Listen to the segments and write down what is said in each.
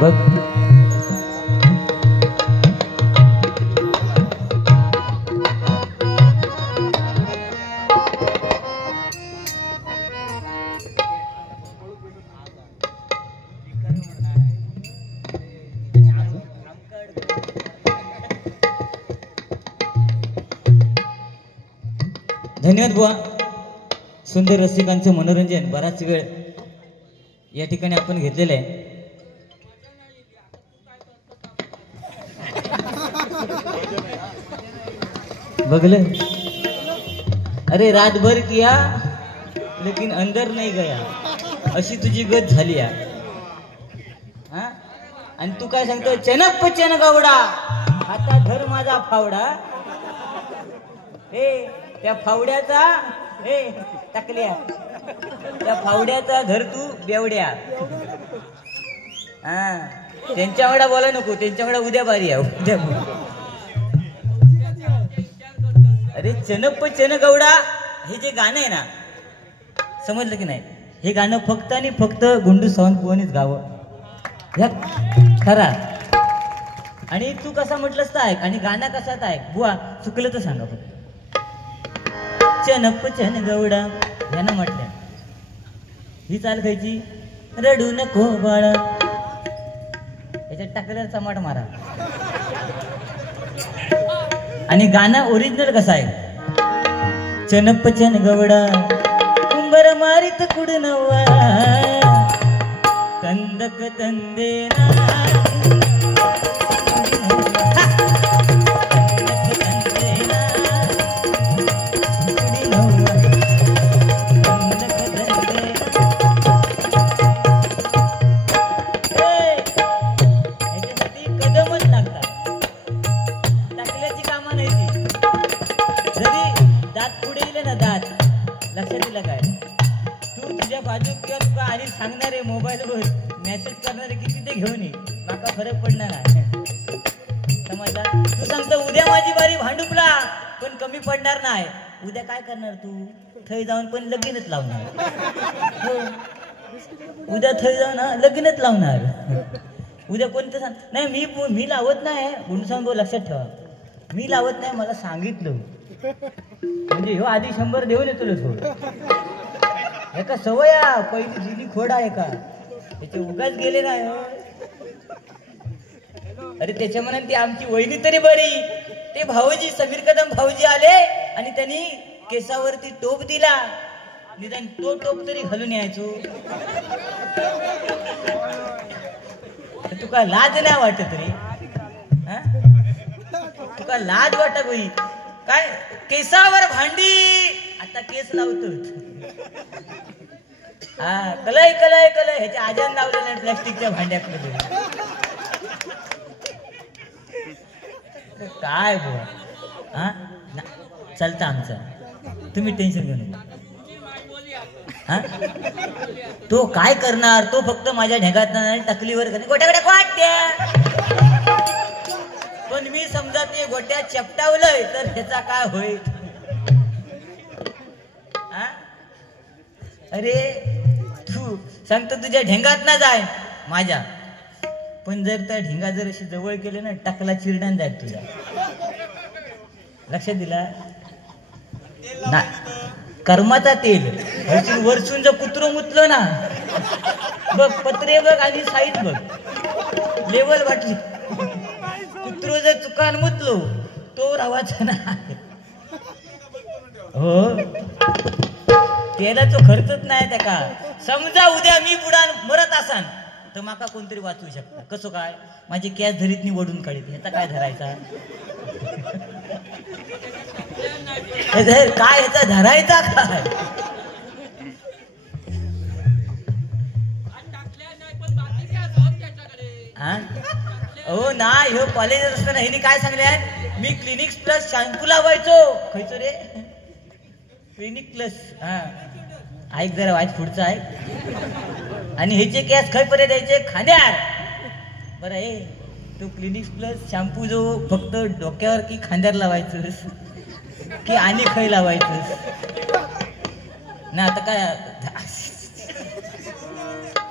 बघ धन्यवाद बुवा. सुंदर रसिकांचे मनोरंजन बराच वेळ या ठिकाणी आपण घेतलेलं आहे. बघलं अरे रात भर किया लेकिन अंदर नाही गया अशी तुझी गत झाली या. हा आणि तू काय सांगतो चनप चन गवडा आता धर माझा फावडा. हे त्या फावड्याचा हे टाकल्या त्या फावड्याचा धर तू बेवड्या. हा त्यांच्याकडे बोला नको त्यांच्याकडे उद्या बारी आहे उद्या. अरे चनप चन गवडा हे जे गाणं आहे ना समजलं की नाही. हे गाणं फक्त आणि फक्त गुंडू सावंत बुवानीच गावं ह्या खरा. आणि तू कसा म्हटलंस तर ऐक आणि गाणं कसाच ऐक बुवा. चुकलं तर सांगा फक्त. चनप चन गवडा यानं म्हटलं ही चाल खायची रडू नको बाळा याच्यात टाकलेला चमाट मारा. आणि गाणं ओरिजिनल कसं आहे चनप चन गवडा कुंभार मारित कुड नवा कंदक तंदेना सांगणारे मोबाईलवर मेसेज करणारे किती ते घेऊन ये माका फरक पडणार आहे. समजला. तू सांगतो उद्या माझी बारी भांडुपला पण कमी पडणार नाही. उद्या काय करणार तू थै जाऊन पण लगीनच लावणार. उद्या थै जाऊन लगीनच लावणार. उद्या कोणतं सांग नाही मी लावत नाही. गुंडू सांगू लक्षात ठेवा मी लावत नाही. मला सांगितलं म्हणजे ह्यो आधी 100 देऊन येतो थोडं. एका सवया पहिली जुनी खोड आहे का त्याचे उगाच गेले नाही. अरे त्याच्या मनात ती आमची वहिनी तरी बरी. ते भाऊजी समीर कदम भाऊजी आले आणि त्यांनी केसावरती टोप दिला. निदान तो टोप तरी घालून यायचो. तुका लाज नाही वाटत रे. तुका लाज वाटत होई काय केसावर भांडी आता केस लावतो. हा कलय कलय कलय ह्याच्या आजान लावलं नाही प्लास्टिकच्या भांड्याकडे. काय बुवा हा चालतं आमचं तुम्ही टेन्शन घेऊ नका. हा तो काय करणार तो फक्त माझ्या ढेगात नाही टकलीवर गोट्याकडे वाटत्या. पण मी समजा ते गोट्या चपटावलंय तर ह्याचा काय होईल. अरे तू सांगतो तुझ्या ढेंगात ना जाय माझ्या. पण जर त्या ढेंगा जर अशी जवळ केले ना टाकला चिरडान जाय तुझ्या. लक्षात दिला ना. कर्माचा तेल वरसून जर कुत्रो मुतलं ना बघ पत्रे बघ आणि साईड बघ लेवल वाटली. कुत्रो जर चुकान मुतलो तो रावाचा ना. हो तेलाचो खर्चच नाही त्या का. समजा उद्या मी बुडान मरत असान तर माका कोणतरी वाचवू शकता. कसं काय माझी कॅस धरीतनी वडून काढीत ह्याचा काय धरायचा. काय ह्याचा धरायचा काय. हो ना ह्यो कॉलेज असताना हिने काय सांगल्या मी क्लिनिक्स प्लस शॅम्पू लावायचो. खायचो रे क्लिनिक प्लस. हा ऐक जरा वाच पुढचं ऐक. आणि ह्याचे कॅस खय पर्यंत द्यायचे खांद्यार. बरं हे तू क्लिनिक प्लस शॅम्पू जो फक्त डोक्यावर की खांद्यावर लावायचंस की आणि खय लावायचंस ना. आता काय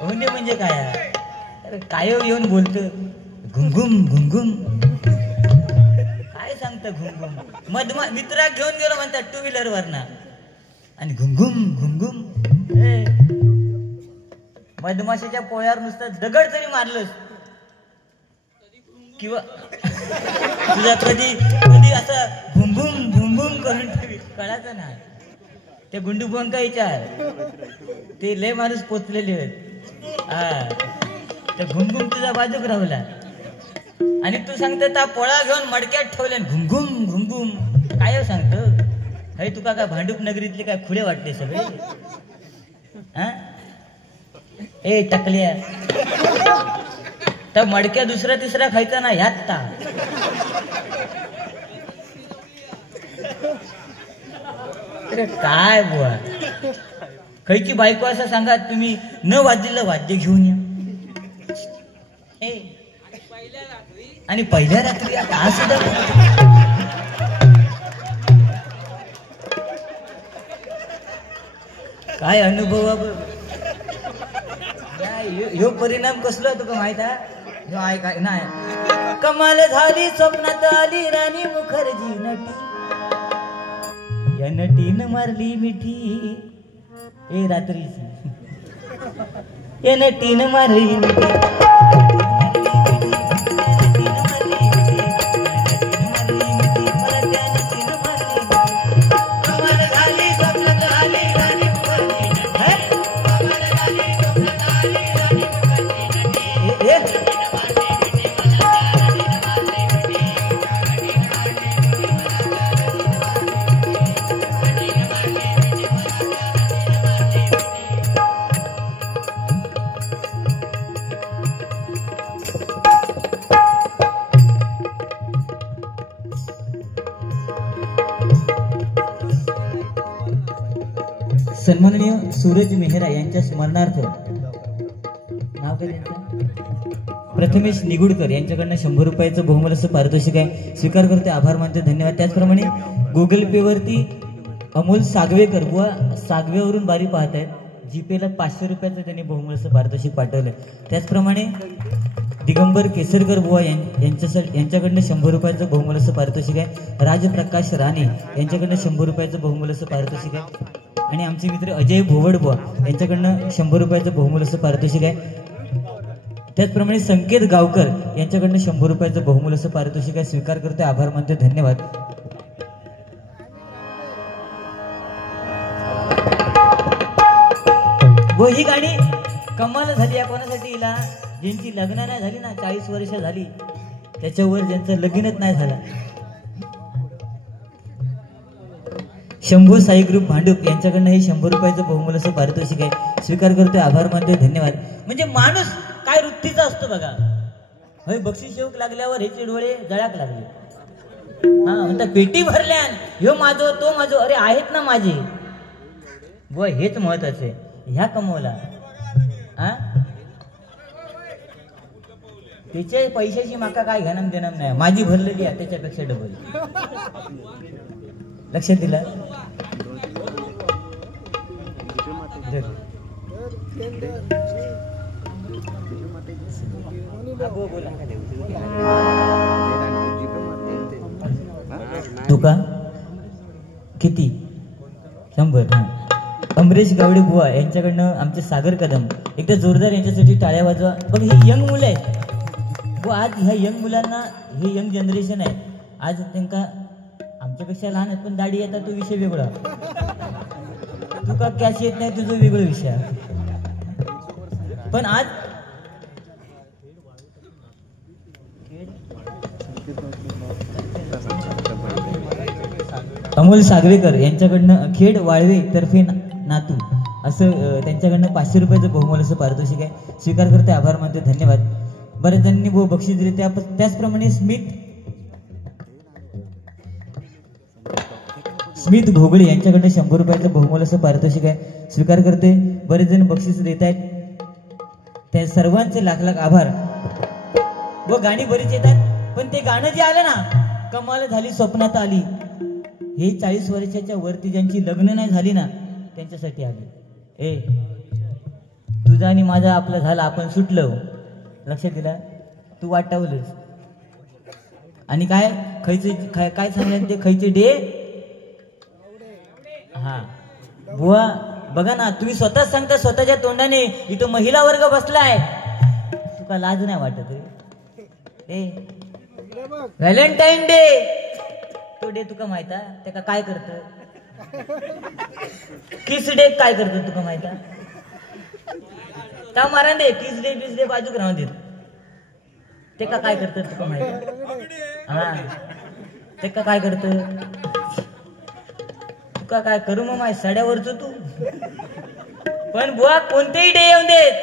होणे म्हणजे काय अरे काय येऊन बोलत घुमघुम घुमघुम काय सांगत घुमघुम मधमा मित्रा घेऊन गेलो म्हणतात टू व्हीलर वरना आणि घुमघुम घुमघुम मधमाशीच्या पोळ्यावर नुसतं दगड जरी मारलंस किंवा तुझा कधी कधी असं भुमभुम भुमभुम करून ठेवी कळाचं नाही ते गुंडू का विचार ते लय माणूस पोचलेले आहेत हा ते घुमघुम तुझा बाजूक राहुला आणि तू सांगतो त्या पोळा घेऊन मडक्यात ठेवले घुमघुम घुमघुम काय सांगतो हे तुका काय भांडूप नगरीतले काय खुडे वाटले सगळे हा ए टकल्या तर मडक्या दुसरा तिसरा खायचा ना ह्यात ता काय बुवा खयची बायको असं सांगा तुम्ही न वाजलेलं वाद्य घेऊन या आणि पहिल्या रात्री आता सुद्धा काय अनुभव ह्यो परिणाम कसलो तुका माहित आहे काय नाही कमाल झाली स्वप्नात आली राणी मुखर्जी नटी या नटीनं मारली मिठी ए रात्रीची या नटीनं मारली मिठी सन्माननीय सूरज मेहरा यांच्या स्मरणार्थ नाव काय त्यांचं प्रथमेश निगुडकर यांच्याकडनं 100 रुपयाचं बहुमूल्य असं पारितोषिक आहे स्वीकार करते आभार मानते धन्यवाद त्याचप्रमाणे गुगल पे वरती अमोल सागवेकर बुवा सागवेवरून बारी पाहत आहेत जीपेला 500 रुपयाचं त्यांनी बहुमूल्य असं पारितोषिक पाठवलं त्याचप्रमाणे दिगंबर केसरकर बुवा यांच्याकडनं 100 रुपयाचं बहुमूल्य असं पारितोषिक आहे राजप्रकाश राणे यांच्याकडनं 100 रुपयाचं बहुमूल्य असं पारितोषिक आहे आणि आमचे मित्र अजय भोवड बुवा यांच्याकडनं 100 रुपयाचं बहुमूल्य असं पारितोषिक आहे त्याचप्रमाणे संकेत गावकर यांच्याकडनं 100 रुपयाचं बहुमूल्य असं पारितोषिक आहे स्वीकार करते आभार मानते धन्यवाद व ही गाडी कमाल झाली या कोणासाठी हिला ज्यांची लग्न नाही झाली ना 40 वर्ष झाली त्याच्यावर ज्यांचं लगीनच नाही झालं शंभू साई ग्रुप भांडूप यांच्याकडनं हे 100 रुपयाचं बहुमूल्य असं पारितोषिक आहे स्वीकार करतोय आभार मानते धन्यवाद म्हणजे माणूस काय वृत्तीचा असतो बघा होय बक्षीस येऊक लागल्यावर ह्याचे डोळे जळाक लागले हा म्हणता पेटी भरल्यान ह्यो माझो तो माझो अरे आहेत ना माझे व हेच महत्वाचे ह्या कमवला हा त्याच्या पैशाची माका काय घेणं देणं नाही माझी भरलेली आहे त्याच्यापेक्षा डबल लक्षात दिला तुका किती 100 अमरेश गावडे बुवा यांच्याकडनं आमचे सागर कदम एकदा जोरदार यांच्यासाठी टाळ्या वाजवा बघ ही यंग मुलं आहेत व आज ह्या यंग मुलांना हे यंग जनरेशन आहे आज त्यांना आमच्यापेक्षा लहान आहेत पण दाढी येतात तो विषय वेगळा तू का कॅश येत नाही तुझं वेगळं विषय पण आज अमोल सागवेकर यांच्याकडनं खेड वाळवे तर्फे नातू असं त्यांच्याकडनं 500 रुपयाचं बहुमूल्य असं पारितोषिक आहे स्वीकार करते आभार मानते धन्यवाद बरेच जणांनी बक्षीस दिले त्याचप्रमाणे स्मित घोगळे यांच्याकडनं 100 रुपयाचं बहुमूल्य असं पारितोषिक आहे स्वीकार करते बरेच जण बक्षीस देत आहेत त्या सर्वांचे लाख लाख आभार व गाणी बरीच येतात पण ते गाणं जे आलं ना कमाल झाली स्वप्नात आली हे 40 वर्षाच्या वरती ज्यांची लग्न नाही झाली ना त्यांच्यासाठी आली ए तुझा आणि माझा आपलं झाला आपण सुटलो लक्षात दिला तू वाटावलंस आणि काय खैचे काय सांगलं ते खैचे डे हा बुवा बघा ना तुम्ही स्वतःच सांगता स्वतःच्या तोंडाने इथं महिला वर्ग बसलाय तुका लाज नाही वाटत ए व्हॅलेंटाईन डे तो डे तुका माहिता त्याका काय करत किस डे काय करत तुका माहिता त्या मारा दे किस डे बिस डे बाजूक राहून देत ते का काय करत तुका माहिती हा ते का काय करत तुका काय करू मग माझ्या सड्यावरच तू पण बुवा कोणतेही डे येऊन देत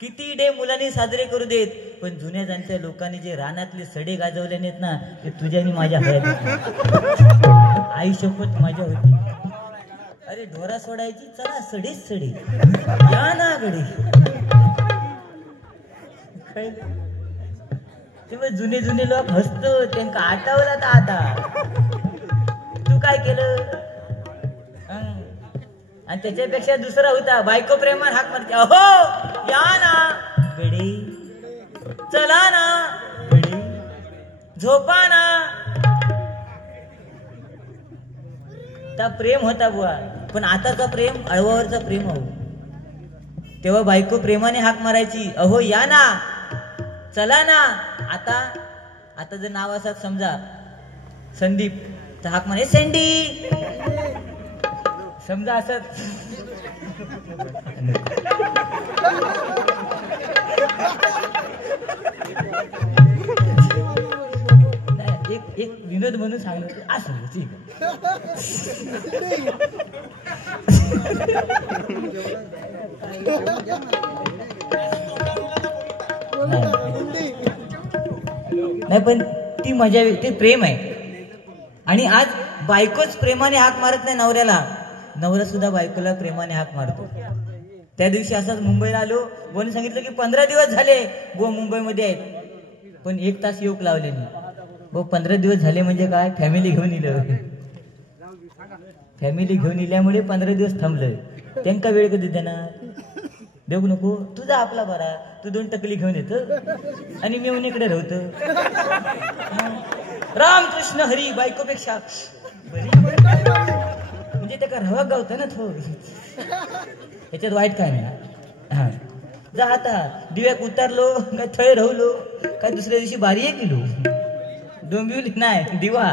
किती डे मुलांनी साजरे करू देत पण जुन्या जाणत्या लोकांनी जे रानातले सडे गाजवले नाहीत ना ते तुझ्यानी माझ्या हयात आई शपथ माझ्या होती अरे ढोरा सोडायची चला सडेच सडे या ना गडे तेव्हा जुने जुने लोक हसतो त्यांना आठवला आता तू काय केलं आणि त्याच्यापेक्षा दुसरा होता बायको प्रेमान हाक मारते अहो या ना गडे चला ना गडे झोपा ना त्या प्रेम होता बुवा पण आताचा प्रेम अळवावरचा प्रेम हो तेव्हा बायको प्रेमाने हाक मारायची अहो या ना चला ना आता जर नाव असत समजा संदीप तर हाक मारे सँडी समजा असत एक विनोद म्हणून सांगितलं असं ठीक नाही पण ती मजा ते प्रेम आहे आणि आज बायकोच प्रेमाने हाक मारत नाही नवऱ्याला नवरा सुद्धा बायकोला प्रेमाने हाक मारतो त्या दिवशी असंच मुंबईला आलो बोनी सांगितलं की 15 दिवस झाले गो मुंबईमध्ये आहेत पण 1 तास योग लावले नाही गो 15 दिवस झाले म्हणजे काय फॅमिली घेऊन इलं फॅमिली घेऊन इल्यामुळे 15 दिवस थांबलं त्यांना वेळ कधी देणार देऊ नको तुझा आपला बरा तू 2 टकली घेऊन येत आणि मी इकडे राहतो रामकृष्ण हरी बायकोपेक्षा बरी म्हणजे त्या रवा गावतं ना थोडी याच्यात वाईट काय नाही हा जा आता दिव्याक उतरलो काय थय राहलो काय दुसऱ्या दिवशी बारी केलो डोंबिवली नाही दिवा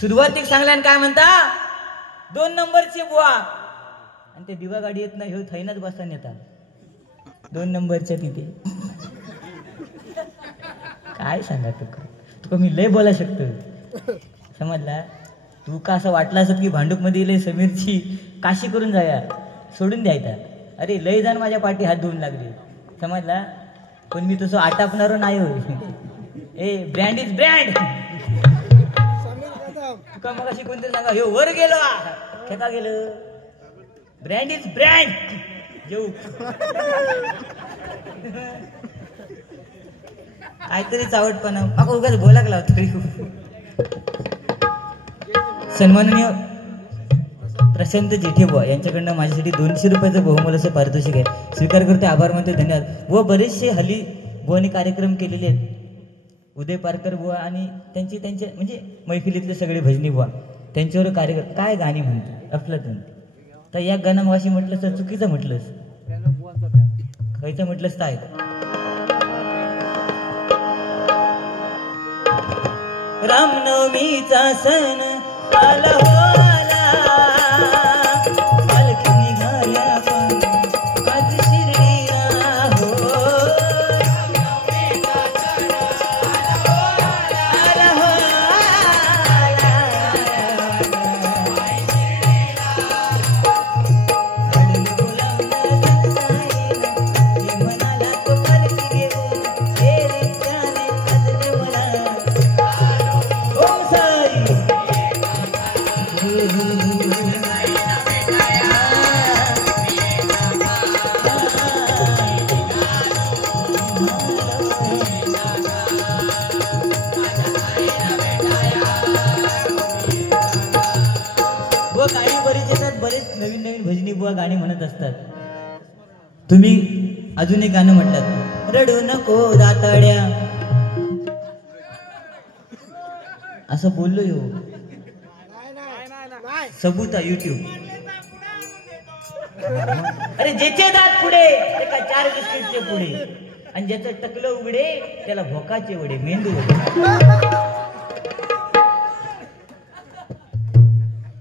सुरुवातीक सांगल्यान काय म्हणता 2 नंबरची बुवा आणि ते दिवा गाडी येत नाही थैनाच बसताना येतात 2 नंबरच्या तिथे काय सांगा तुका मी लय बोला शकतो समजला तू का असं वाटलं असत की भांडूप मध्ये लय समीरची काशी करून जाया सोडून द्यायचा अरे लय जण माझ्या पाठी हात धुवून लागले समजला पण मी तसं आटापणारो नाही होय ए ब्रँड इज ब्रँड तुका मग अशी कोणतरी सांगा हे वर गेलो खेका गेलं ब्रँड इज ब्रँड जेऊ काहीतरी चावटपणा मग उगाच बोलाक लावतो सन्माननीय प्रशांत जेठेबुवा यांच्याकडनं माझ्यासाठी 200 रुपयाचं बहुमोल असं पारितोषिक आहे स्वीकार करते आभार मानते धन्यवाद व बरेचसे हल्ली बुवानी कार्यक्रम केलेले आहेत उदय पारकर बुवा आणि त्यांचे म्हणजे मैफिलीतले सगळे भजनी बुवा त्यांच्यावर कार्यक्रम काय गाणी म्हणते अफलातून तर या गाणं मगाशी म्हटलं तर चुकीचं म्हटलंस खायचं म्हटलंच काय रामनवमीचा सण आला हो पालखी निघाल्या पण आज शिर्डीला हो आला हो मनाला तो पालखी घेऊन व गाणी बरीच येतात बरेच नवीन नवीन भजनी बुवा गाणी म्हणत असतात तुम्ही अजून एक गाणं म्हटलं, रडू नको दाताड्या, असं बोललो हो. सबूत आहे YouTube. अरे ज्याचे दात पुढे ते का 4 बिस्किटचे पुढे, आणि ज्याचं टकलं उघडे त्याला भोकाचे वडे, मेंदू वडे.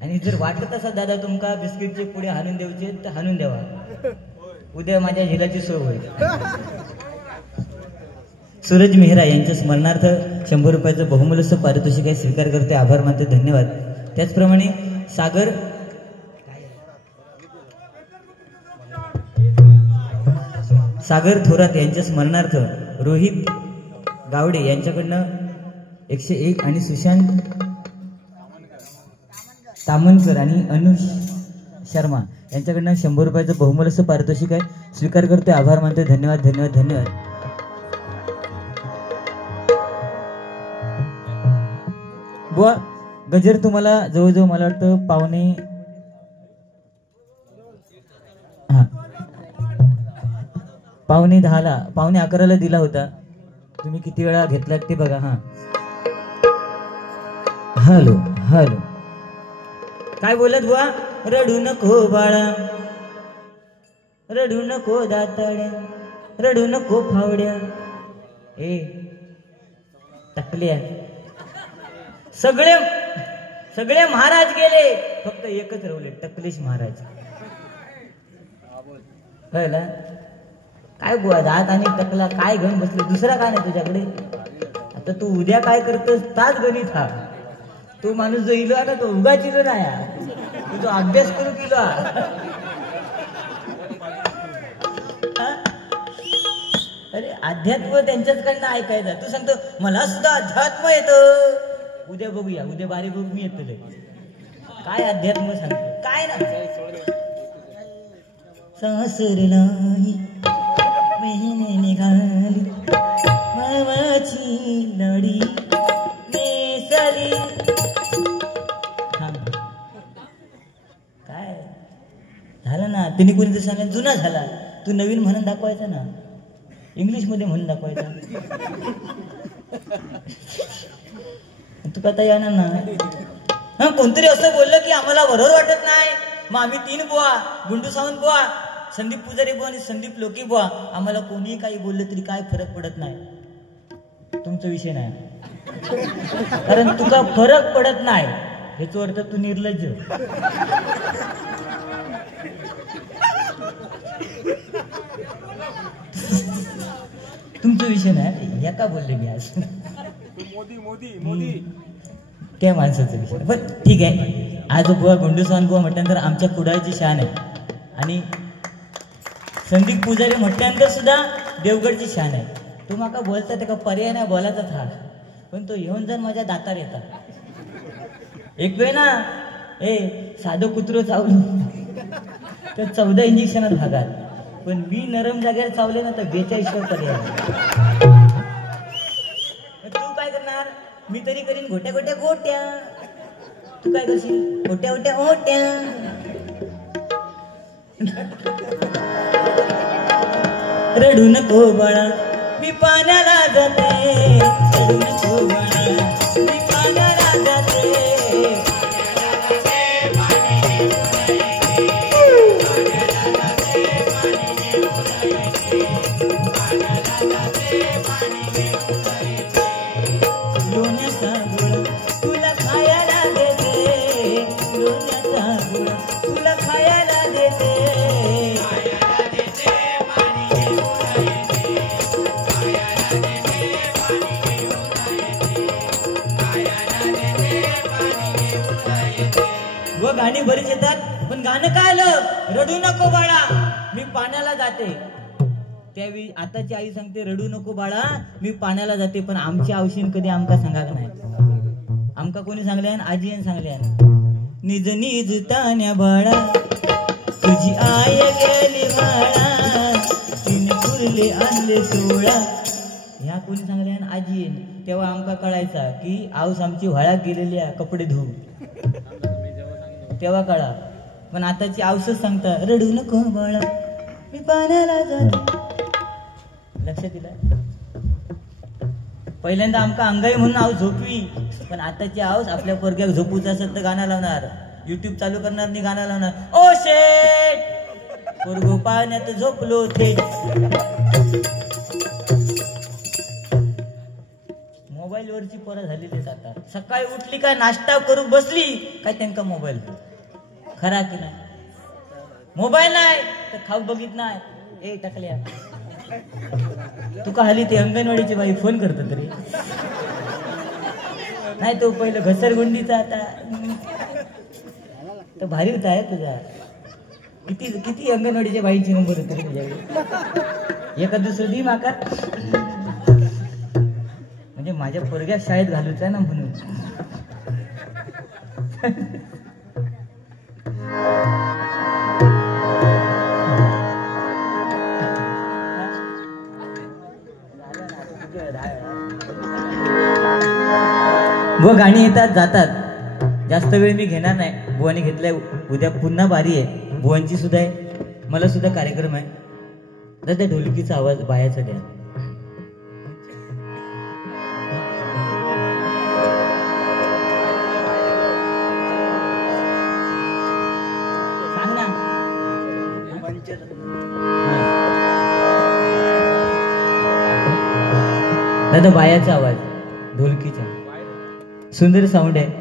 आणि जर वाटत असा दादा तुमका बिस्किटचे पुढे हाणून द्यायचे तर हाणून द्यावा, उद्या माझ्या झिलाची सोय होईल. सूरज मेहरा यांच्या स्मरणार्थ 100 रुपयाचं बहुमूल्य पारितोषिक आहे, स्वीकार करते, आभार मानते, धन्यवाद. त्याचप्रमाणे सागर थोरात यांच्या स्मरणार्थ रोहित गावडे यांच्याकडनं 101 आणि सुशांत तामनकर आणि अनुष शर्मा यांच्याकडनं 100 रुपयाचं बहुमूल्य पारितोषिक आहे, स्वीकार करते, आभार मानते, धन्यवाद धन्यवाद धन्यवाद. बुवा गजर तुम्हाला जवळजवळ मला वाटतं पावणे 10ला, पावणे 11ला दिला होता. तुम्ही किती वेळा घेतलात ते बघा. हा हॅलो हॅलो, काय बोलत बुवा? रडू नको बाळा, रडू नको दाताड्या, रडू नको फावड्या, ए टकल्या. सगळे महाराज गेले, फक्त एकच राहिले, टकलेश महाराज. कळलं? काय बुवा दात आणि टकला काय घेऊन बसले, दुसरा काय नाही तुझ्याकडे? आता तू उद्या काय करतोस ताच गणित हा. तो माणूस जो इलो ना तो उगाच इलो नाही, तू जो अभ्यास करू केलो. अरे अध्यात्म त्यांच्याचकडनं ऐकायचं. तू सांगतो मला सुद्धा अध्यात्म येतं, उद्या बघूया, उद्या बारी बघू मी येतो. काय अध्यात्म सांगतो काय ना? सासरलाही महिने निघाली, मामाची नडी नेसली. काय झालं ना? तिने कोणी तर सांगितलं जुना झाला, तू नवीन म्हणून दाखवायचा ना, इंग्लिश मध्ये म्हणून दाखवायचा. तू आता येणार ना? हा कोणतरी असं बोललं की आम्हाला बरोबर वाटत नाही, मग आम्ही 3 बुवा, गुंडू सावंत बुवा, संदीप पुजारी बुवा आणि संदीप लोकी बुवा, आम्हाला कोणीही काही बोललं तरी काय फरक पडत नाही. तुमचा विषय नाही, कारण तुका फरक पडत नाही ह्याचा अर्थ तू निर्लज्ज. तुमचा विषय नाही, या का बोलले मी आज? मोदी त्या माणसाचा विषय. पण ठीक आहे, आज बुवा गुंडू सावंत बुवा म्हटल्यानंतर आमच्या कुडाळची शान आहे, आणि संदीप पुजारी म्हटल्यानंतर सुद्धा देवगडची शान आहे. तू माका बोलता ते का पर्याय नाही बोलायचा था, पण तो येऊन जाऊन माझ्या दातार येतात. एक वेळ ना साधं कुत्रो चावलं तर 14 इंजेक्शनात भागात, पण मी नरम जागेवर चावले ना तर 42 पर्याय. तू काय करणार? मी तरी करीन गोट्या गोट्या गोट्या, तू काय करशील? गोट्या गोट्या ओट्या. रडू नको बाळा मी पाण्याला जाते, रडू नको बाळा मी पाण्याला जाते. लोण्याचा गुळ तुला खायला देते, लोण्याचा गुळ तुला खायला देते. व गाणी बरीच येतात, पण गाणं काय आलं? रडू नको बाळा मी पाण्याला जाते. त्यावेळी आताची आई सांगते रडू नको बाळा मी पाण्याला जाते, पण आमच्या औषध कधी आमका सांगायला नाही. आमका कोणी सांगले? आजीने सांगले. निज निज तान्या बाळा तुझी आय गेली बाळा, तिने कुरले आणले सोळा. ह्या कोणी सांगले? आजीने. तेव्हा आमका कळायचा की आऊस आमची व्हाळ्यात गेलेली आहे कपडे धुवून, तेव्हा कळा. पण आताची औषध सांगता रडू नको बाळा मी पाण्याला जाते. लक्ष दिलं. पहिल्यांदा आमका अंगाई म्हणून आव झोपवी, पण आताची आऊस आपल्या पोरग्याक झोपूचं असेल तर गाणं लावणार, युट्यूब चालू करणार नाही गाणं लावणार. ओ शेट पोरगो पाण्यात झोपलो थेट. मोबाईल वरची पोरं झालेली आता. सकाळी उठली का नाश्ता करू बसली काय त्यांका मोबाईल. खरा की नाही? मोबाईल नाही तर खाऊ बघित नाही. ए टाकल्या तुका हली ते अंगणवाडीची बाई फोन करत तरी नाही. तो पहिलं घसरगुंडीचा आता तर भारी होता आहे तुझा. किती किती अंगणवाडीच्या बाईंची नंबर होते रे तुझ्याकडे. एका दुसरं दी माका, म्हणजे माझ्या पोरग्या शाळेत घालूच आहे ना म्हणून. व गाणी येतात जातात. जास्त वेळ मी घेणार नाही. बुवाने घेतलाय. उद्या पुन्हा बारी आहे. बुवांची सुद्धा आहे, मला सुद्धा कार्यक्रम आहे. तर त्या ढोलकीचा आवाज बायाचा द्या. सांग ना. दादा बायाचा आवाज ढोलकीचा सुंदर साऊंड आहे.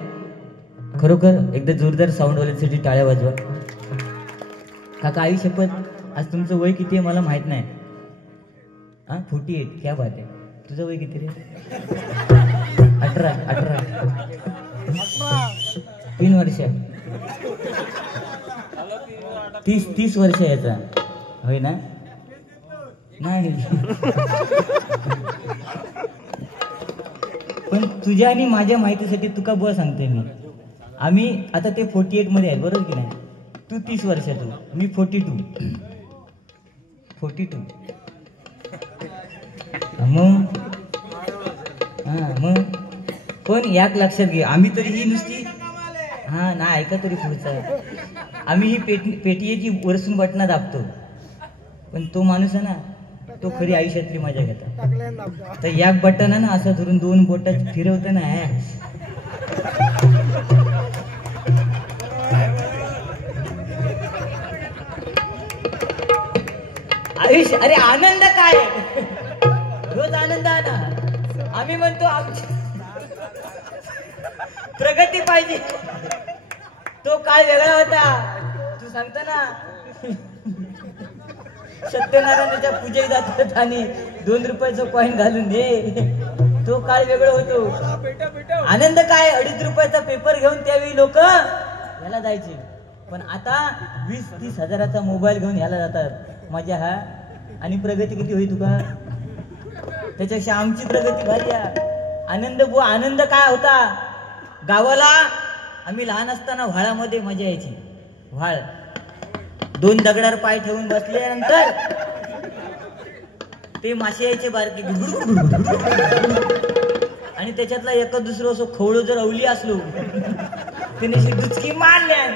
खरोखर एकदा जोरदार साऊंड वाल्यांसाठी टाळ्या वाजवा. काका आई शपथ, आज तुमचं वय किती आहे मला माहित नाही. हा 48. क्या बात आहे. तुझं वय किती रे? 18. 3 वर्ष. 30 वर्ष याचा होय ना? नाही पण तुझ्या आणि माझ्या माहितीसाठी तुका बुवा सांगते मी. आम्ही आता ते 48 मध्ये आहेत बरोबर की नाही? तू 30 वर्षातून, मी 42. मग पण याक लक्षात घे, आम्ही तरी ही नुसती हा ना ऐका तरी पुढचा. आम्ही ही पेटीची वरसून बटना दाबतो, पण तो माणूस आहे ना तो खरी आयुष्यातली मजा घेतात. तर या बटन ना असं धरून 2 बोटात फिरवत ना आयुष्य. अरे आनंद काय रोज आनंद आहे ना. आम्ही म्हणतो आमची प्रगती पाहिजे. तो काय वेगळा होता. तू सांगता ना सत्यनारायणाच्या पूजेत जातात आणि 2 रुपयाचं कॉईन घालून दे. तो काय वेगळं होतो. आनंद काय 2.5 रुपयाचा पेपर घेऊन त्यावेळी लोक याला जायचे. पण आता 20-30 हजाराचा मोबाईल घेऊन ह्याला जातात. मजा हा. आणि प्रगती किती होई तुका? त्याच्यापेक्षा आमची प्रगती भारी आहे. आनंद बुवा. आनंद काय होता गावाला. आम्ही लहान असताना व्हाळामध्ये मजा यायची. व्हाळ 2 दगडावर पाय ठेवून बसल्यानंतर ते मासे यायचे बारके आणि त्याच्यातला एक दुसरं असं खवळं जर अवली असलो त्याने डुचकी मारल्या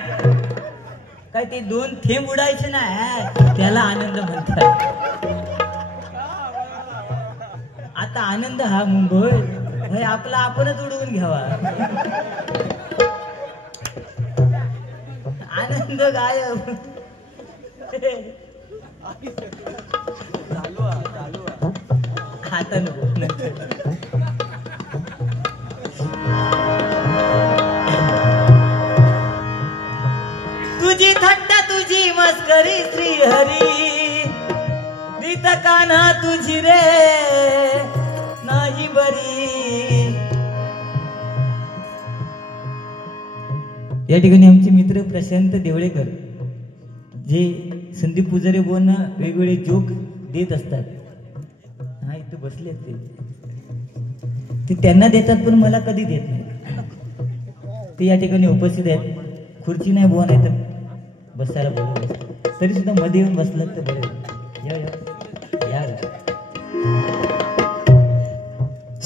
काय ते 2 थेंब उडायचे ना त्याला आनंद म्हणतात. आता आनंद हा मुंबई आपला आपणच उडवून घ्यावा. आनंद गायब. आता नको. तुझी थट्टा तुझी मस्करी श्रीहरी रीत कान्हा तुझी रे नाही बरी. या ठिकाणी आमचे मित्र प्रशांत देवळेकर जे संदीप पुजारी बोलना वेगवेगळे जोक देत असतात. हा इथे बसले ते त्यांना देतात पण मला कधी देत नाही. ते या ठिकाणी उपस्थित आहेत. खुर्ची नाही बुवा नाही तर बसायला बोलू. तरी सुद्धा मध्ये येऊन बसलात तर बरं. या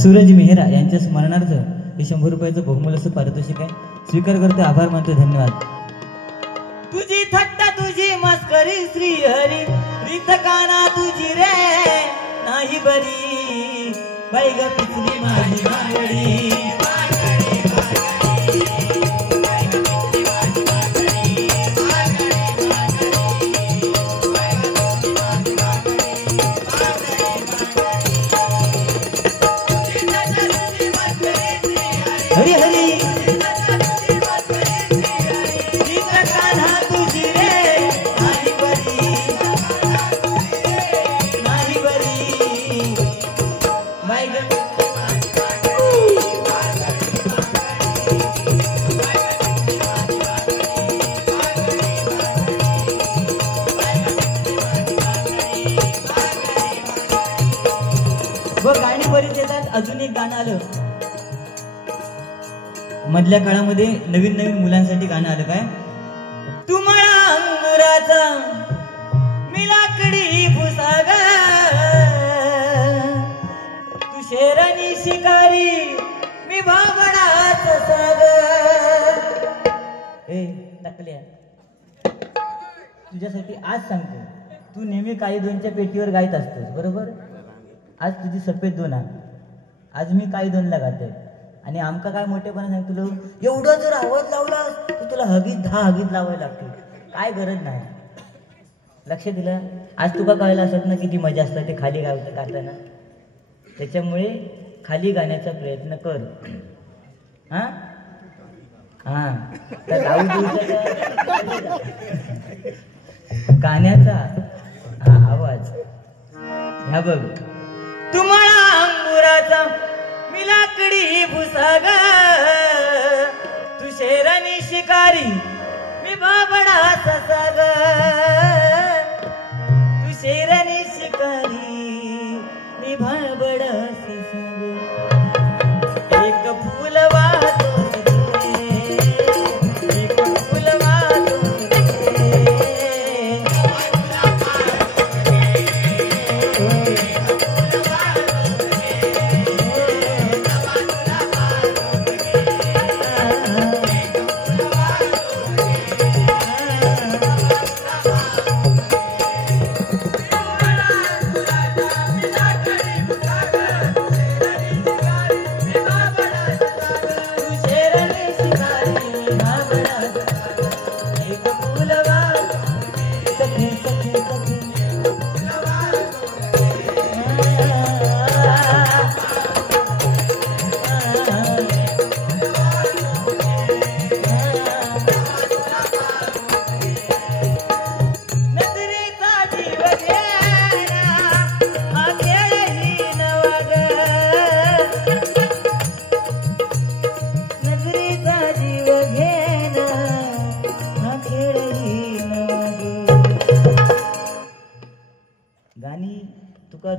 सूरज मेहरा यांच्या स्मरणार्थ हे 100 रुपयाचं बहुमूल्याचं पारितोषिक आहे. स्वीकार करतो. आभार मानतो. धन्यवाद. तुझी थट्टा तुझी मस्करी श्रीहरी प्रीत काना तुझी रे नाही बरी बाई ग पिचली माझी मागडी हरी हरी गाणी बरीच येतात. अजून एक गाणं आलं मधल्या काळामध्ये, नवीन नवीन मुलांसाठी गाणं आलं काय, तुम्हाला अंगुराचा मी लाकडी भुसाग तू शेरानी शिकारी मी भाबडाच साग. ए टाकल्या तुझ्यासाठी आज सांगतो, तू नेहमी काही दोनच्या पेटीवर गायत असतोस बरोबर. आज तुझी सफेद दोन आहे, आज मी काही दोनला गाते आणि आमका काय मोठेपणा सांग तुला एवढं जर आवाज लावला तर तुला हगीत 10 हगीत लावायला लागते. काय गरज नाही. लक्ष दिलं. आज तुका कळलं असत ना किती मजा असतात ते खाली गाताना. त्याच्यामुळे खाली गाण्याचा प्रयत्न कर. हा हा तर लावू गाण्याचा हा आवाज ह्या बघ. तुम्हाला अंगुराचा मी लाकडी भुसाग तू शेरानी शिकारी मी बाबडाचा साग तू शेरानी शिकारी मी बाबडाचा साग. एक फूल वाहतो एक फूल वाहतो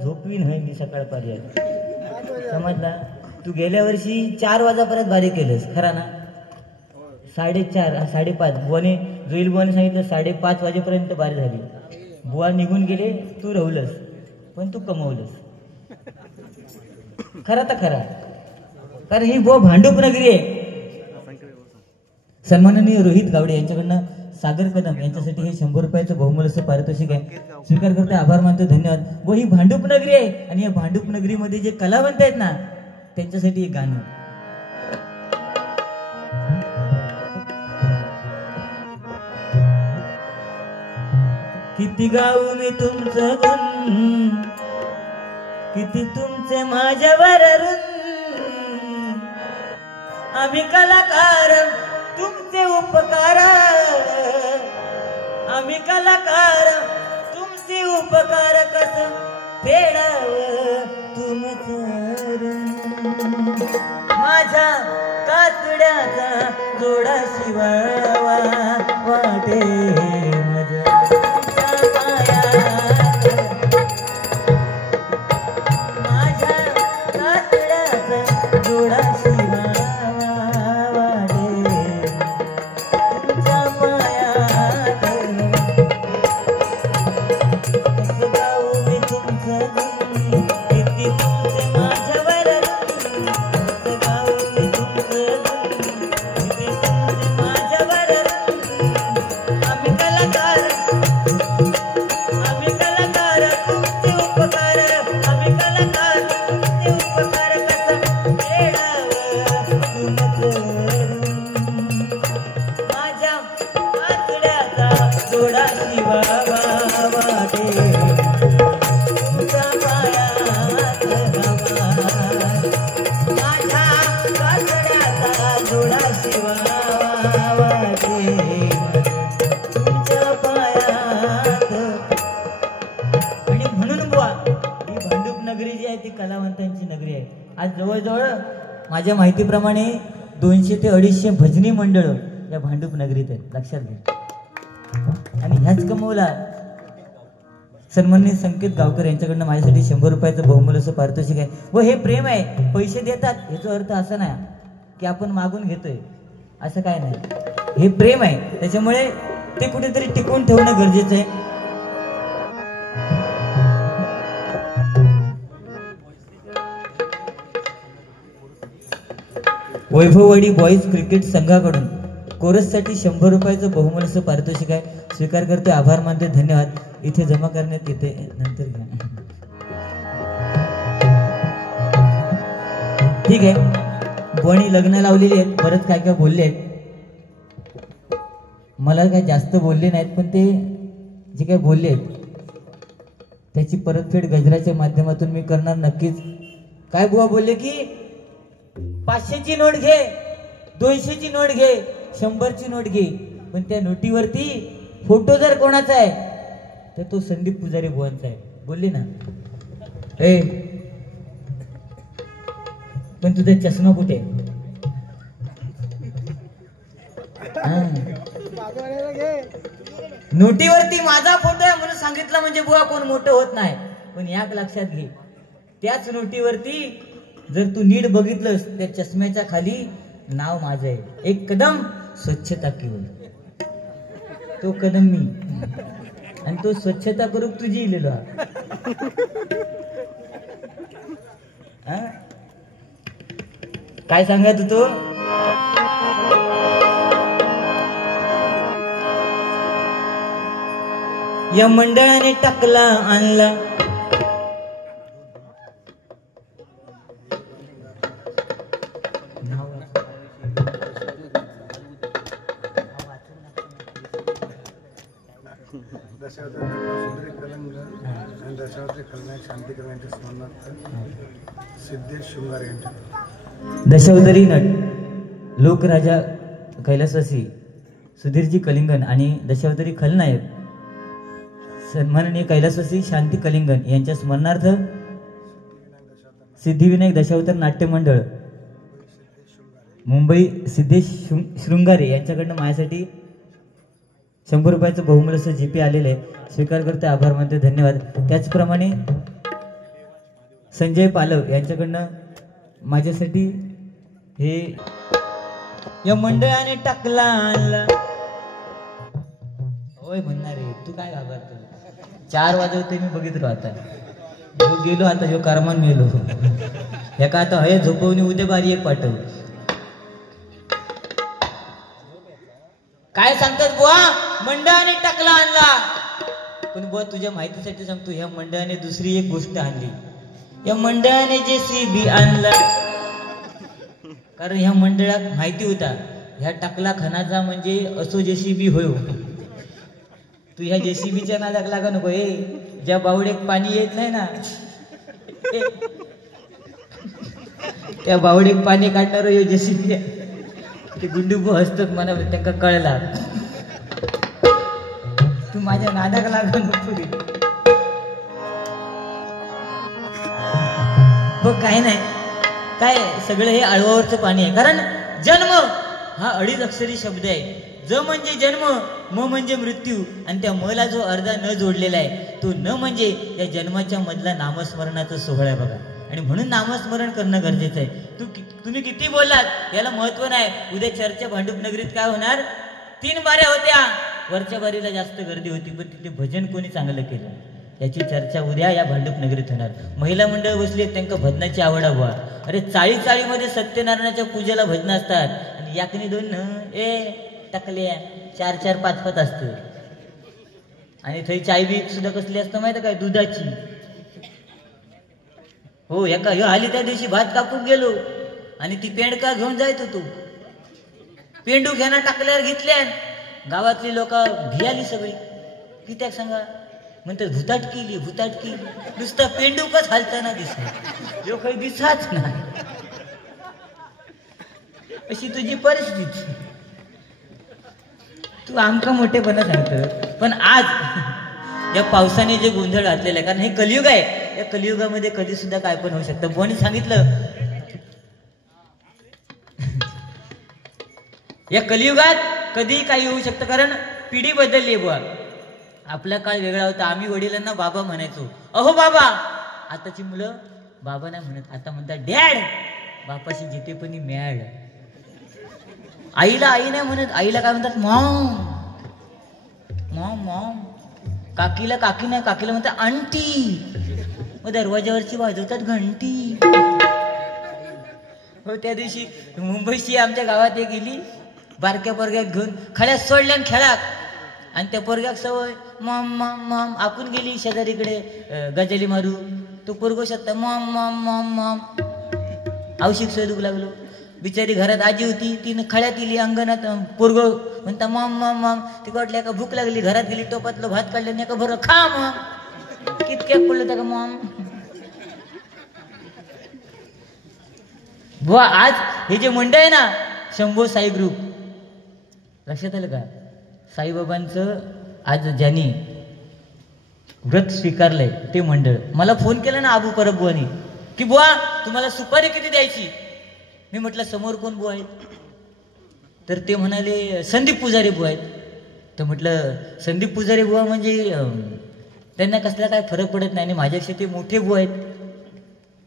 झोपवीन होय मी सकाळ पर्यंत. समजला. तू गेल्या वर्षी 4 वाजापर्यंत बारीक केलंस खरा ना. 4:30 5:30 बुवाने जोईल बुवाने सांगितलं 5:30 वाजेपर्यंत बारी झाली. बुवा निघून गेले, तू राहुलस पण तू कमवलंस. खरा तर खरा. कारण ही बुवा भांडूप नगरी आहे. सन्माननीय रोहित गावडे यांच्याकडनं सागर कदम यांच्यासाठी हे 100 रुपयाचं बहुमूल्य पारितोषिक आहे. स्वीकार करते, आभार मानतो, धन्यवाद. व ही भांडूप नगरी आहे आणि या भांडूप नगरीमध्ये जे कलावंत आहेत ना त्यांच्यासाठी एक गाणं. किती गाऊ मी तुमचं गुण, किती तुमचे माझ्यावर ऋण, आम्ही कलाकार तुमचे उपकार, आम्ही कलाकार तुमचे उपकार कसं फेडावं तुमचं ऋण. माझ्या कातड्याचा जोडा शिवावा वाटे आज जवळजवळ माझ्या माहितीप्रमाणे 200 ते 250 भजनी मंडळ या भांडूप नगरीत आहेत, लक्षात घ्या. आणि ह्याच कमवला सन्माननीय संकेत गावकर यांच्याकडनं माझ्यासाठी 100 रुपयाचं बहुमूल्याचं पारितोषिक आहे. व हे प्रेम आहे. पैसे देतात याचा अर्थ असा नाही की आपण मागून घेतोय, असं काय नाही. हे प्रेम आहे, त्याच्यामुळे ते कुठेतरी टिकवून ठेवणं गरजेचं आहे. वैभववाडी बॉईज क्रिकेट संघाकडून कोरससाठी 100 रुपयाचं बहुमूल्याचं पारितोषिक आहे. स्वीकार करते, आभार मानते, धन्यवाद. इथे जमा करण्यात येते, नंतर घ्या. ठीक आहे. कोणी लग्न लावलेली आहेत, बरंच काय काय बोलले आहेत. मला काय जास्त बोलले नाहीत, पण ते जे काय बोलले आहेत त्याची परतफेड गजराच्या माध्यमातून मी करणार नक्कीच. काय बुवा बोलले की 500ची नोट घे, 200ची नोट घे, 100ची नोट घे, पण त्या नोटीवरती फोटो जर कोणाचा आहे तर तो संदीप पुजारी बुवांचा आहे. बोलली ना. ए पण तुझा चष्मा कुठे? नोटीवरती माझा फोटो आहे म्हणून सांगितलं म्हणजे बुवा कोण मोठं होत नाही. पण याक लक्षात घे, त्याच नोटीवरती जर तू नीट बघितलंस त्या चष्म्याच्या खाली नाव माझं आहे. एक कदम स्वच्छता केवळ, तो कदम मी, आणि तो स्वच्छता करूक तुझी इलेलो. काय सांगत तू? या मंडळाने टाकला आणला. दशावतारी नट लोकराजा कैलासवासी सुधीरजी कलिंगन आणि दशावतारी खलनायक सन्माननीय कैलासवासी शांती कलिंगन यांच्या स्मरणार्थ सिद्धिविनायक दशावतार नाट्य मंडळ मुंबई सिद्धेश शृंगारे यांच्याकडनं माझ्यासाठी 100 रुपयाचं बहुमूल्याचं जीपे आलेलं आहे. स्वीकार करते, आभार मानते, धन्यवाद. त्याचप्रमाणे संजय पालव यांच्याकडनं माझ्यासाठी हे या मंडळाने टाकला आणला. होय म्हणणार रे, तू काय घाबरतो? 4 वाजवते मी बघितलो. आता जो गेलो, आता जो करमान मेलो. एका आता हे झोपवून उद्या बारी एक पाठव. काय सांगतात बुवा? मंडळाने टाकला आणला. पण बुवा तुझ्या माहितीसाठी सांगतो, ह्या मंडळाने दुसरी एक गोष्ट आणली. या मंडळाने JCB आणला. कारण ह्या मंडळात माहिती होता ह्या टाकला खणाचा म्हणजे असो JCB होय. तू ह्या JCBच्या नादाक लागा नको. ज्या बावडेक पाणी येत नाही ना, त्या बावडेक पाणी काढणार हे JCB आहे. ते गुंडूबू हसतात, मला त्यांना कळला. तू माझ्या नादाक लागा नको रे. बघ काय नाही, काय सगळं हे आळवावरचं पाणी आहे. कारण जन्म हा 2.5 अक्षरी शब्द आहे. ज म्हणजे जन्म, म म्हणजे मृत्यू, आणि त्या मला जो अर्धा न जोडलेला आहे तो न म्हणजे त्या जन्माच्या मधला नामस्मरणाचा सोहळा आहे बघा. आणि म्हणून नामस्मरण करणं गरजेचं आहे. तुम्ही किती बोललात याला महत्व नाही. उद्या चर्चा भांडूप नगरीत काय होणार? 3 बाऱ्या होत्या. वरच्या बारीला जास्त गर्दी होती, पण तिथे भजन कोणी चांगलं केलं याची चर्चा उद्या या भांडूप नगरीत होणार. महिला मंडळ बसली, त्यांना भजनाची आवड हवा. अरे चाळीमध्ये सत्यनारायणाच्या पूजेला भजन असतात, आणि याकनी 2 टाकल्या 4 5 असत. आणि थंय चाय बी सुद्धा कसली असतं माहिती काय? दुधाची. हो, एका ह्यो आली त्या दिवशी भात कापून गेलो आणि ती पेंडका घेऊन जायत होतो. पेंडू घेणं टाकल्यावर घेतल्या. गावातली लोक भियाली सगळी. कित्याक सांगा? म्हणतात भुताट केली. नुसता पेंडूकच हालताना दिसत, जो काही दिसाच ना. अशी तुझी परिस्थिती. तू आमका मोठेपणा सांगतो, पण आज या पावसाने जे गोंधळ घातलेला आहे, कारण हे कलियुग आहे. या कलियुगामध्ये कधी सुद्धा काय पण होऊ शकतं. कोणी सांगितलं या कलियुगात कधी काही होऊ शकतं, कारण पिढी बदलली बुवा. आपला काळ वेगळा होता. आम्ही वडिलांना बाबा म्हणायचो, अहो बाबा. आताची मुलं बाबा नाही म्हणत, आता म्हणतात डॅड. बापाशी जिथे पण मॅड. आईला आई नाही म्हणत, आईला काय म्हणतात मॉम मॉम मॉम. काकीला काकी नाही, काकीला म्हणतात आंटी. मग दरवाजावरची वाजवतात घंटी. हो त्या दिवशी मुंबईची आमच्या गावात एक गेली, बारक्या पोरग्यात घेऊन खड्यात सोडल्या खेळात. आणि त्या पोरग्याक सवय मॉम मॉम मॉम. आपण गेली शेजारीकडे गजाली मारू, तो पोरगो शकता मॉम मॉम मॉम मॉम. औषध शोधूक लागलो. बिचारी घरात आजी होती, तिनं खळ्यात गेली अंगणात. पोरगो म्हणता मॉम मॉम मॉम. ती वाटल्या का भूक लागली, घरात गेली, टोपातलं भात काढलं नाही का बरं खा मॉम. कितक्याक पडलं त्या का मॉम. बुवा आज हे जे मंडळ आहे ना शंभो साई ग्रुप, लक्षात आलं का? साईबाबांचं आज ज्यांनी व्रत स्वीकारलंय ते मंडळ. मला फोन केला ना आबू परब बुवानी की बुवा तुम्हाला सुपारी किती द्यायची. मी म्हटलं समोर कोण बुवा आहेत, तर ते म्हणाले संदीप पुजारी बुवा आहेत. तर म्हटलं संदीप पुजारी बुवा म्हणजे त्यांना कसला काय फरक पडत नाही आणि माझ्यापेक्षा ते मोठे बुवा आहेत,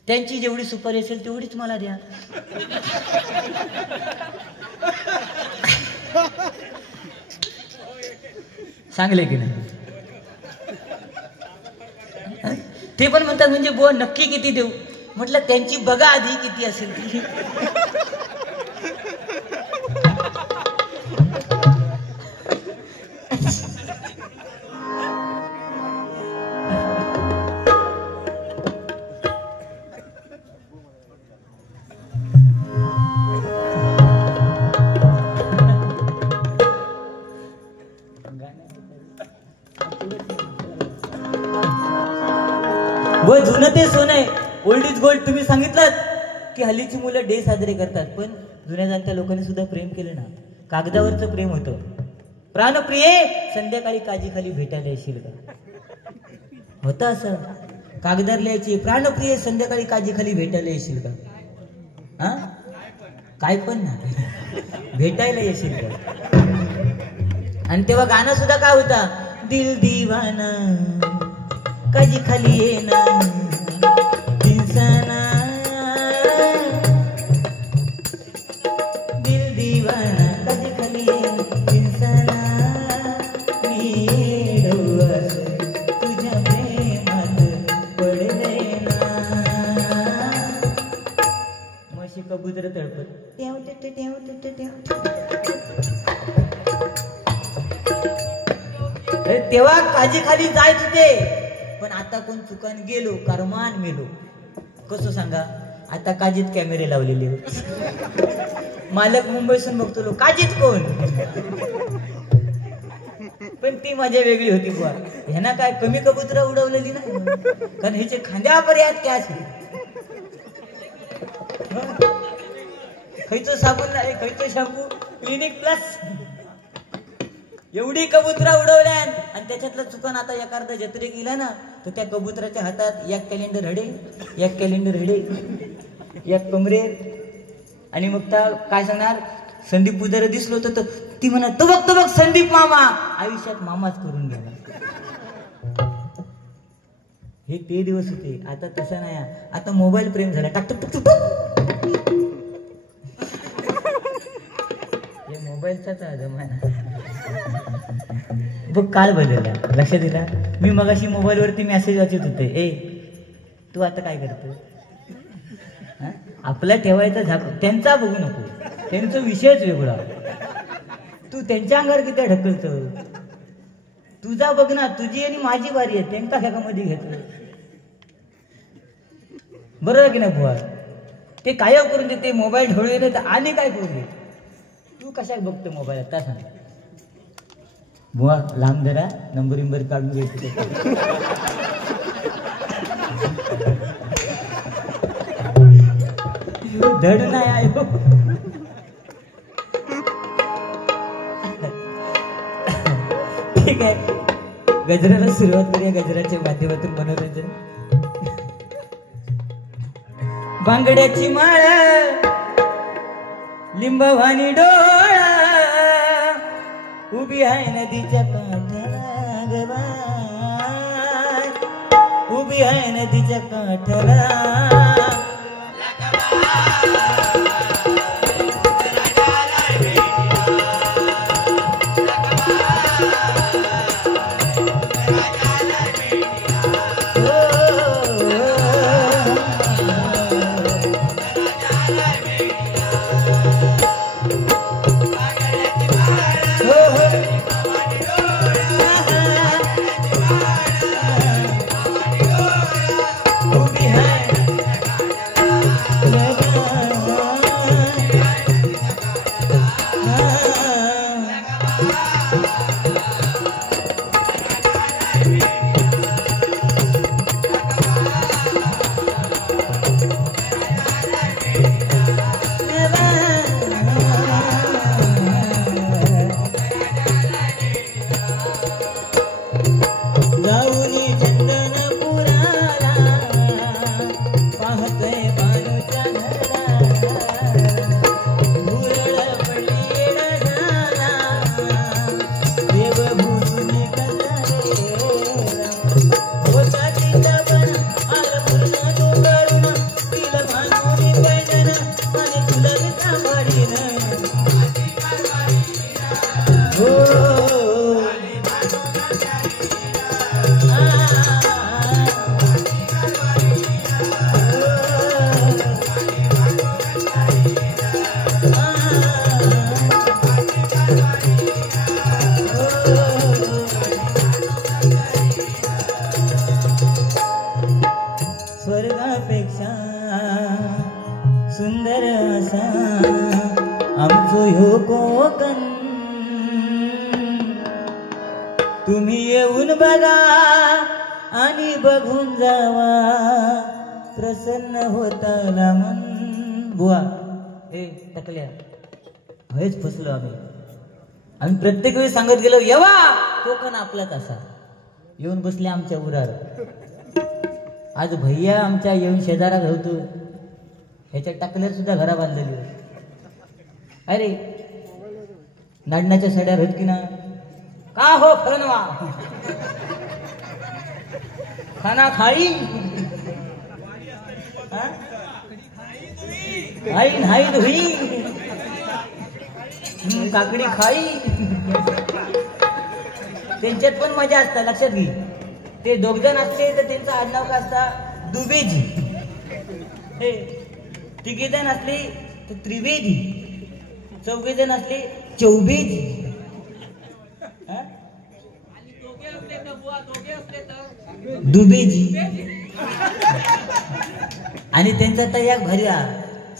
त्यांची जेवढी सुपारी असेल तेवढीच मला द्या. सांगले की नाही. ते पण म्हणतात म्हणजे बुवा नक्की किती देऊ. म्हटलं त्यांची बघा आधी किती असेल ती. व जुनं ते सोनं ओल्ड इज गोल्ड. तुम्ही सांगितलं की हल्लीची मुलं डे साजरे करतात, पण जुन्या जाणत्या लोकांनी सुद्धा प्रेम केलं ना. कागदावरचं प्रेम होतं. प्राणप्रिये संध्याकाळी काजी खाली भेटायला येशील का. होतं असं कागदावर लिहायची प्राणप्रिये संध्याकाळी काजी खाली भेटायला येशील का. हा काय पण ना भेटायला येशील का. आणि तेव्हा गाणं सुद्धा काय होता, दिल दीवाना काजी खाली येना इंसाना. दिल दीवाना काजी खाली येना इंसाना. मी डोस तुझ्या प्रेमात पडले ना. म्हशी कबूतर तळपत टेव टेव टेव टेव. तेव्हा काजी खाली जायच होते, पण आता कोण चुकान गेलो करमान मेलो. कसं सांगा. आता काजीत कॅमेरे लावलेले. मालक मुंबईसून बघतो लो काजीत कोण. पण ती मजा वेगळी होती बुवा. ह्याना काय कमी कबूतर उडवलेली ना, कारण ह्याचे खांद्यापर्यंत कॅच. खैचो साबण नाही, खैचो शॅम्पू, क्लिनिक प्लस. एवढी कबुतरा उडवल्या आणि त्याच्यातलं चुकन आता एखादा जत्रे गेला ना, तर त्या कबुतराच्या हातात एक कॅलेंडर हडे, एक कॅलेंडर हडे, एक कमरे. आणि मग त्या काय सांगणार, संदीप पुजारी दिसलो तर ती म्हणा तो बघ संदीप मामा. आयुष्यात मामाच करून गेला. हे ते दिवस होते. आता तसं नाही. आता मोबाईल प्रेम झाला. टाक टाक टाक. हे मोबाईलचाच जमाना. बघ काळ बदलला. लक्षात दिला. मी मगाशी मोबाईल वरती मेसेज वाचत होते, ए तू आता काय करतो. आपला ठेवायचा झाक, त्यांचा बघू नको. त्यांचा विषयच वेगळा. तू त्यांच्या अंगावर किती ढकलतो. तुझा बघ ना, तुझी आणि माझी बारी आहे. त्यांका ह्यामध्ये घेतलं बरोबर की नाही बुवा. ते काय करून देते मोबाईल ढोळले तर आणि काय करून दे. तू कशात बघतो मोबाईल आता सांग बुवा. लांब जरा नंबर काढून घ्यायचे. धड नाही आयो. ठीक आहे, गजराला सुरुवात करूया. गजराच्या माध्यमातून मनोरंजन. बांगड्याची माळ लिंबवानी डोळा उभी आहे नदीच्या काठाला ग बाय, उभी आहे नदीच्या काठाला. स्वर्गापेक्षा सुंदर असा आमचो ह्यो कोकण, तुम्ही येऊन बघा आणि बघून जावा, प्रसन्न होताला मन. बुवा हे टकल्या हेच फसलो आम्ही प्रत्येक वेळी सांगत गेलो येवा कोकण आपलाच असा. येऊन बसले आमच्या उरार. आज भैया आमच्या येऊन शेजारात होतो, ह्याच्या टाकल्यात सुद्धा घरा बांधलेली. अरे नाडण्याच्या सड्या होत की ना का हो फरणवा खाना खाई आई नाही धुई काकडी खाई. त्यांच्यात पण मजा असता. लक्षात घे, ते दोघजण असले तर त्यांचं आडनाव का असता दुबेजी, हे तिघेजण असले तर त्रिवेदी, चौघेजण असले चौबेजी. दुबेजी. आणि त्यांचा तर एक भर्या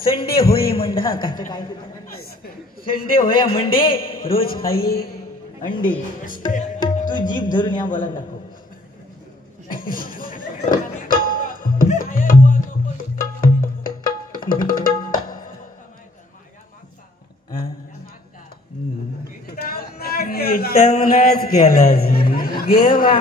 संडे होई मंडा काय संडे होया मंडे रोज खाई अंडे. तू जीभ धरून या बोला दाखव. इटवूनच केला गेवा.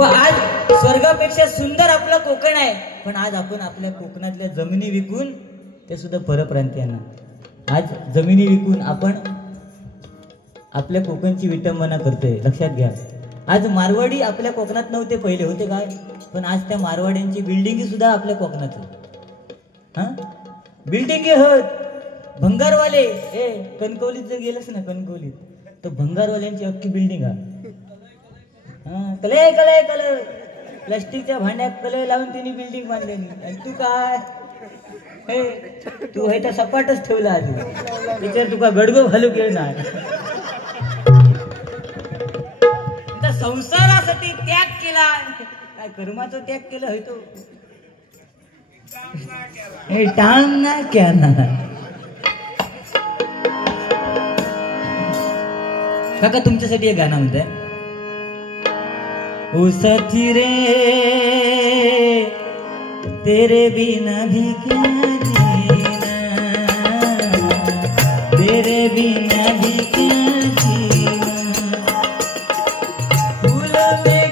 आज स्वर्गापेक्षा सुंदर आपलं कोकण आहे, पण आज आपण आपल्या कोकणातल्या जमिनी विकून, ते सुद्धा परप्रांतीयांना, आज जमिनी विकून आपण आपल्या कोकणची विटंबना करतोय. लक्षात घ्या, आज मारवाडी आपल्या कोकणात नव्हते, पहिले होते काय, पण आज त्या मारवाड्यांची बिल्डिंगी सुद्धा आपल्या कोकणात. हा बिल्डिंगी होत भंगारवाले. कणकवलीत जर गेलंस ना, कणकवलीत तर भंगारवाल्यांची अख्खी बिल्डिंग हा. कलय कलय कलय प्लास्टिकच्या भांड्यात कलय लावून त्यांनी बिल्डिंग बांधलेली. आणि तू काय तू हे तर सपाटच ठेवला आधी, त्याच्यावर तुका गडगो घालू केलं नाही. संसारासाठी त्याग केला, काय कर्माचा त्याग केला होय तो. हे टांग ना क्या ना काका, तुमच्यासाठी एक गाणं म्हणतंय. ओ साथी रे तेरे बिना भी क्या जीना, तेरे बिना भी क्या जीना, फूलों में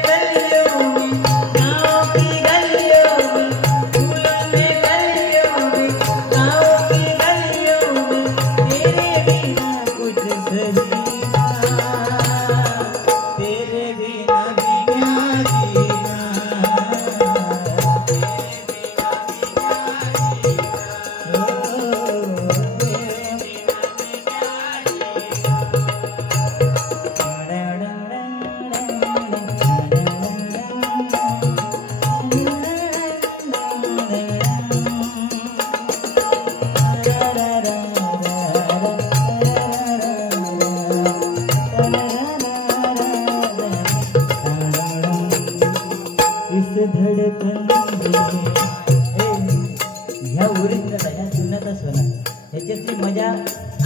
ओरिजिनल आहे, ह्या सुन्नातच होणार. ह्याच्यातली मजा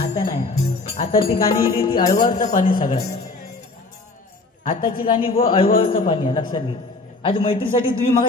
आता नाही. आता ती गाणी येते ती अळवावरचं पाणी सगळं. आताची गाणी व अळवावरचं पाणी आहे, लक्षात घे. आज मैत्रीसाठी तुम्ही मग